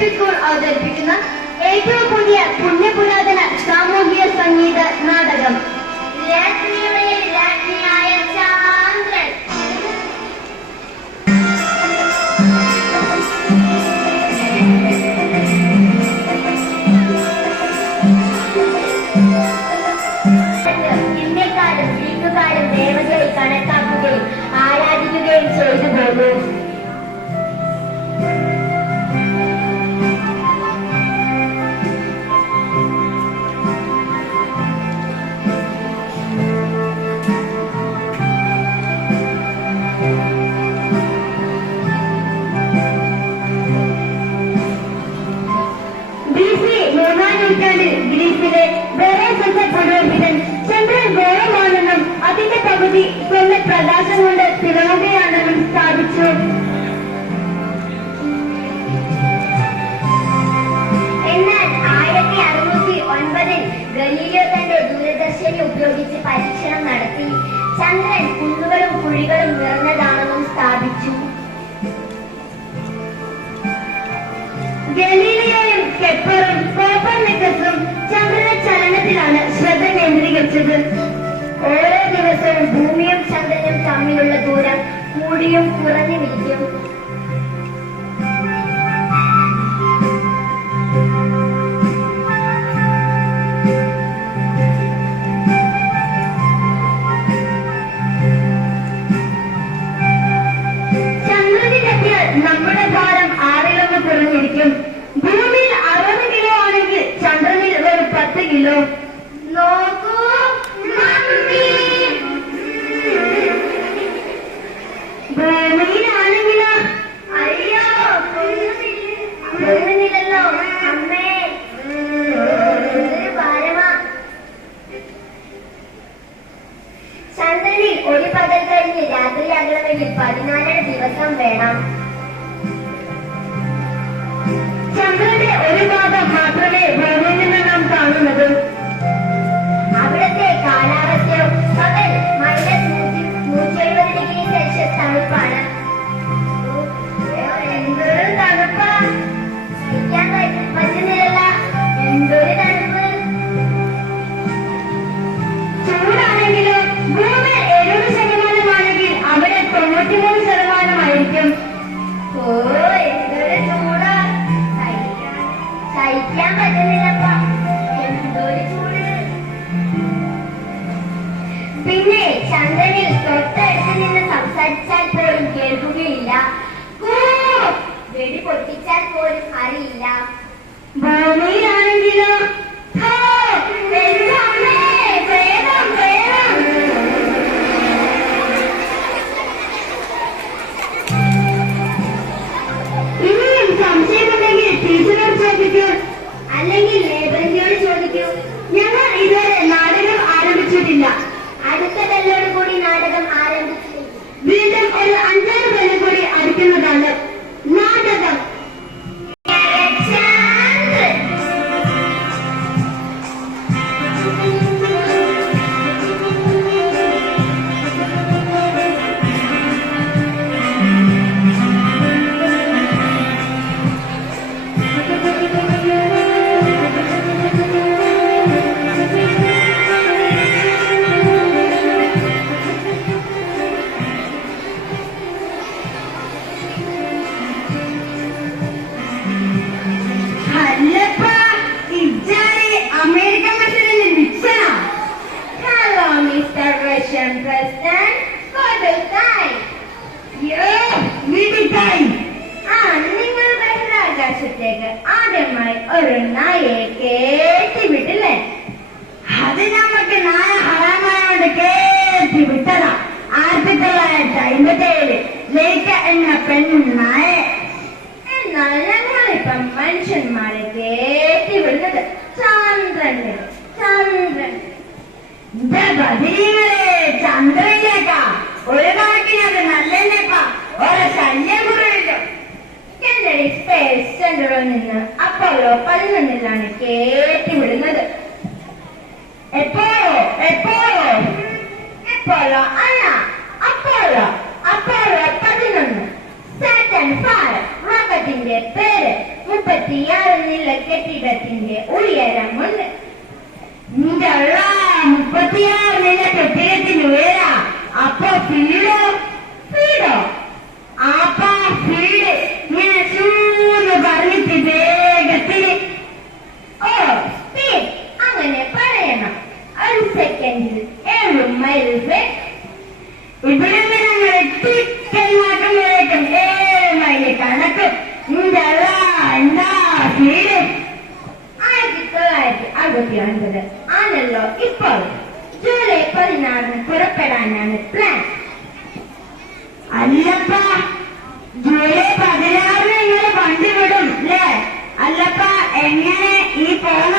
School അവതരിപ്പിക്കുന്ന ഏറ്റവും പുതിയ പുണ്യപുരാതന സാമൂഹിക സംഗീത നാടകം. നൂറ്റാണ്ടിൽ ഗ്രീസിലെ ബെറേസസ പുരോഹിതൻ ചന്ദ്രൻ ഗോളമാണെന്നും അതിന്റെ പകുതി സ്വന്തം പ്രകാശം കൊണ്ട് തിളങ്ങുകയാണെന്നും സ്ഥാപിച്ചു. എന്നാൽ ആയിരത്തി അറുന്നൂറ്റി ഒൻപതിൽ ഗലീലിയോ തന്റെ ദൂരദർശിനി ഉപയോഗിച്ച് പരീക്ഷണം നടത്തി. ചന്ദ്രൻ കുന്നുകളും കുഴികളും നിറഞ്ഞതാണെന്നും സ്ഥാപിച്ചു. കേന്ദ്രീകരിച്ചത് ഓരോ ദിവസവും ഭൂമിയും ചന്ദ്രനും തമ്മിലുള്ള ദൂരം കൂടിയും കുറഞ്ഞുമിരിക്കും രാത്രിയാകണമെങ്കിൽ പതിനാലര ദിവസം വേണം. ചന്ദ്രന്റെ ഒരു ഭാഗം വെടി പൊട്ടിച്ചാൽ പോലും അറിയില്ല. ഭൂമിയിലാണെങ്കിലോ ஒரு நாயை கேட்டி விட்டுல அது நமக்கு நாய் ஹராமானோட கேட்டி விட்டதா? ஆயிரத்தி தொள்ளாயிரத்தி ஐம்பத்தி ஏழு லேக்க என்ன பெண் நாய நல்ல நாள் இப்ப மனுஷன்மாரை கேட்டி விடுறது சான்றன் சான்றன் இந்த பதிலே சந்திரலேகா ஒழுங்கா സെന്ററിൽ നിന്ന് അപ്പോളോ പതിനൊന്നിലാണ് കേട്ടിവിടുന്നത് എപ്പോഴോ എപ്പോഴോ എപ്പോഴോ അല്ല അപ്പോഴോ അപ്പോഴോ പതിനൊന്ന് സാറ്റൻ ഫൈവ് റോക്കറ്റിന്റെ പേര് മുപ്പത്തിയാറ് നില കെട്ടിടത്തിന്റെ ഉയരമുണ്ട് മുപ്പത്തിയാറ് നില കെട്ടിടത്തിന്റെ ഉയരം. അപ്പോ പിന്നീട് கப்பல் ஜூலை பதினாறு புறப்படானான பிளான் അല്ലപ്പാ ജൂലൈ പതിനാറിന് നിങ്ങൾ വണ്ടി വിടും അല്ലേ അല്ലപ്പാ എങ്ങനെ ഈ പോകുന്ന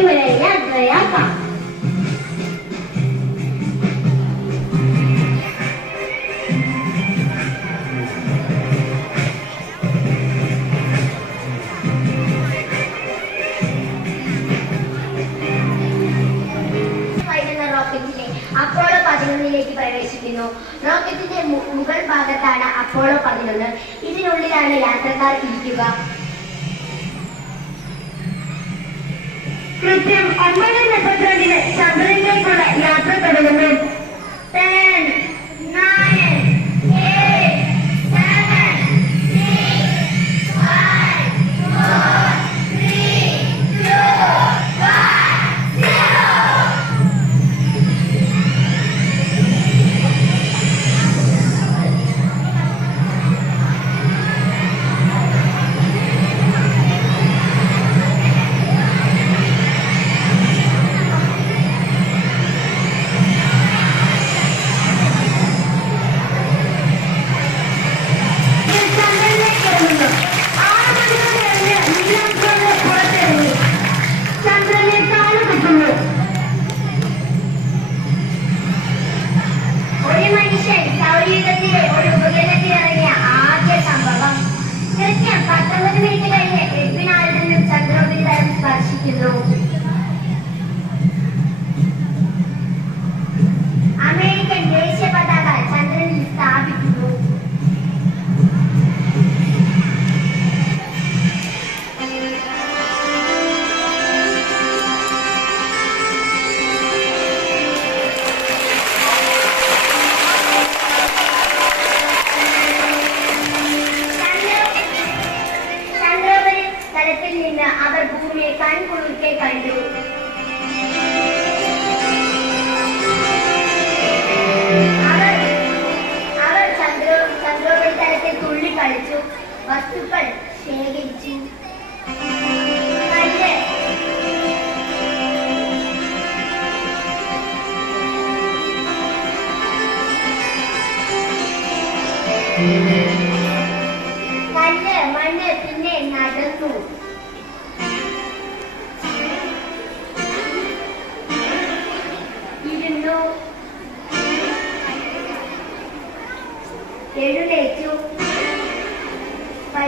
ഇവിടെയുള്ള അദ്വയാക്ക അപ്പോളോ പതിനൊന്നിലേക്ക് പ്രവേശിക്കുന്നു. റോക്കറ്റിന്റെ മുകൾ ഭാഗത്താണ് അപ്പോളോ പതിനൊന്ന്. ഇതിനുള്ളിലാണ് യാത്രക്കാർ ഇരിക്കുക. കൃത്യം ഒമ്പത് മുപ്പത്തിരണ്ടിന് ശബരിമലേക്കുള്ള യാത്ര തുടങ്ങുന്നു.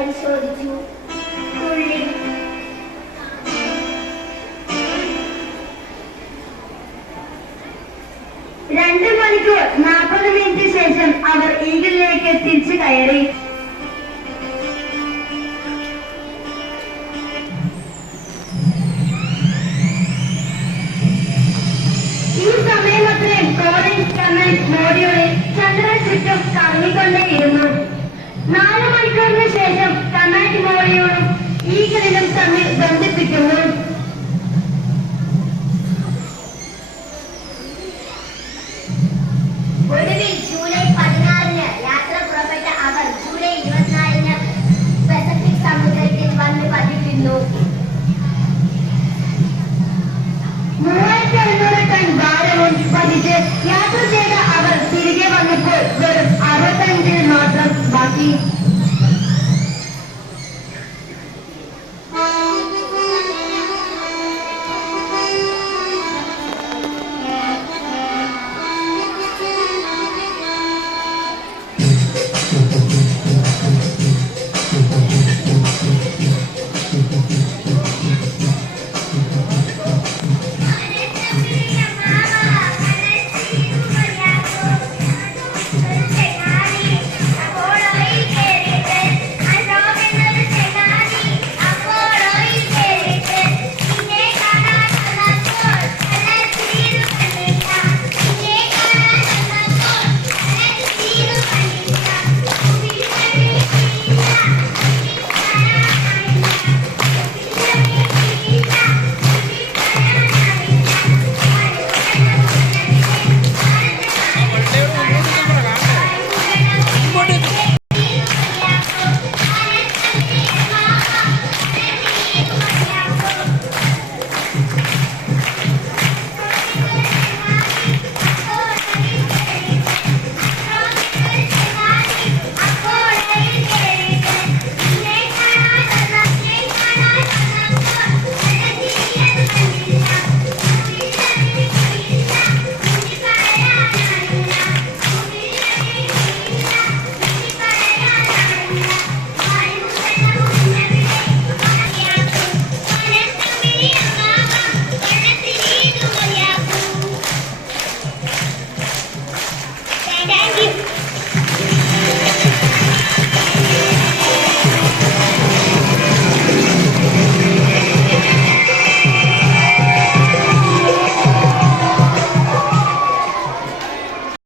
പരിശോധിച്ചു. തുള്ളി രണ്ടു മണിക്കൂർ നാൽപ്പത് മിനിറ്റ് ശേഷം അവർ ഈഗിളിലേക്ക് തിരിച്ചു കയറി. ഈ സമയമത്രയും കോളിംഗ് കമന്റ് മോഡിയോടെ ചന്ദ്രൻ ചുറ്റും കറങ്ങിക്കൊണ്ടേയിരുന്നു. നാല് മണിക്കൂറിന് ശേഷം കമാൻഡ് ഈ ഗണിതം തമ്മിൽ ബന്ധിപ്പിക്കുന്നു.